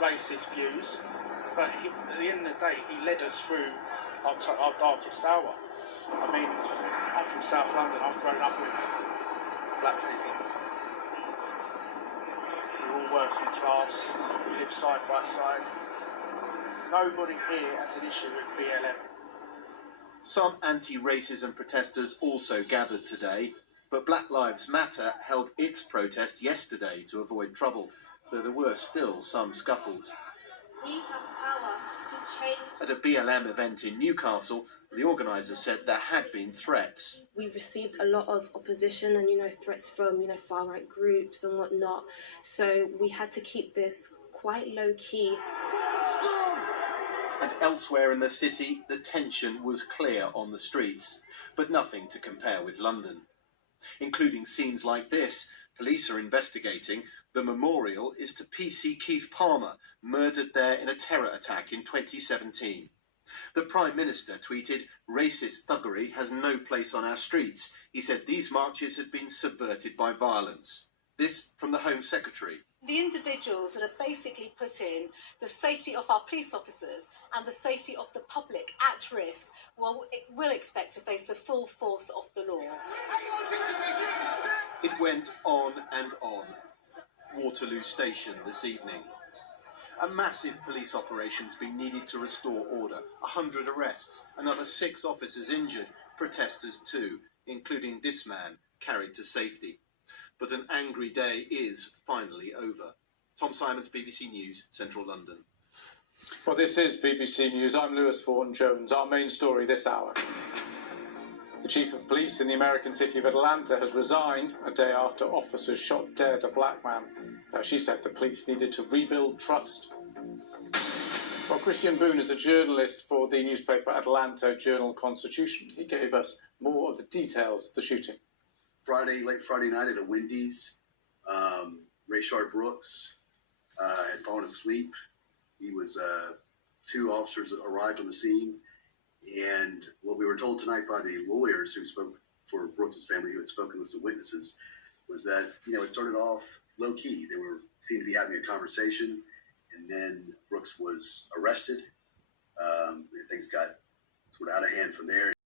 racist views, but at the end of the day, he led us through our darkest hour. I mean, I'm from South London. I've grown up with black people. We're all working class. We live side by side. Nobody here has an issue with BLM. Some anti-racism protesters also gathered today, but Black Lives Matter held its protest yesterday to avoid trouble, though there were still some scuffles. We have power to change. At a BLM event in Newcastle, the organisers said there had been threats. We've received a lot of opposition and, threats from, far-right groups and whatnot. So we had to keep this quite low-key. And elsewhere in the city, the tension was clear on the streets, but nothing to compare with London. Including scenes like this, police are investigating. The memorial is to PC Keith Palmer, murdered there in a terror attack in 2017. The Prime Minister tweeted, "Racist thuggery has no place on our streets." He said these marches had been subverted by violence. This from the Home Secretary. The individuals that have basically put in the safety of our police officers and the safety of the public at risk will expect to face the full force of the law. It went on and on. Waterloo Station this evening. A massive police operation's been needed to restore order. 100 arrests, another 6 officers injured, protesters too, including this man carried to safety. But an angry day is finally over. Tom Simons, BBC News, Central London. Well, this is BBC News. I'm Lewis Vaughan-Jones. Our main story this hour. The chief of police in the American city of Atlanta has resigned a day after officers shot dead a black man. She said the police needed to rebuild trust. Well, Christian Boone is a journalist for the newspaper Atlanta Journal-Constitution. He gave us more of the details of the shooting. Late Friday night at a Wendy's, Rayshard Brooks had fallen asleep. He was 2 officers arrived on the scene, and what we were told tonight by the lawyers who spoke for Brooks's family, who had spoken with the witnesses, was that it started off low key. They seemed to be having a conversation, and then Brooks was arrested. Things got sort of out of hand from there.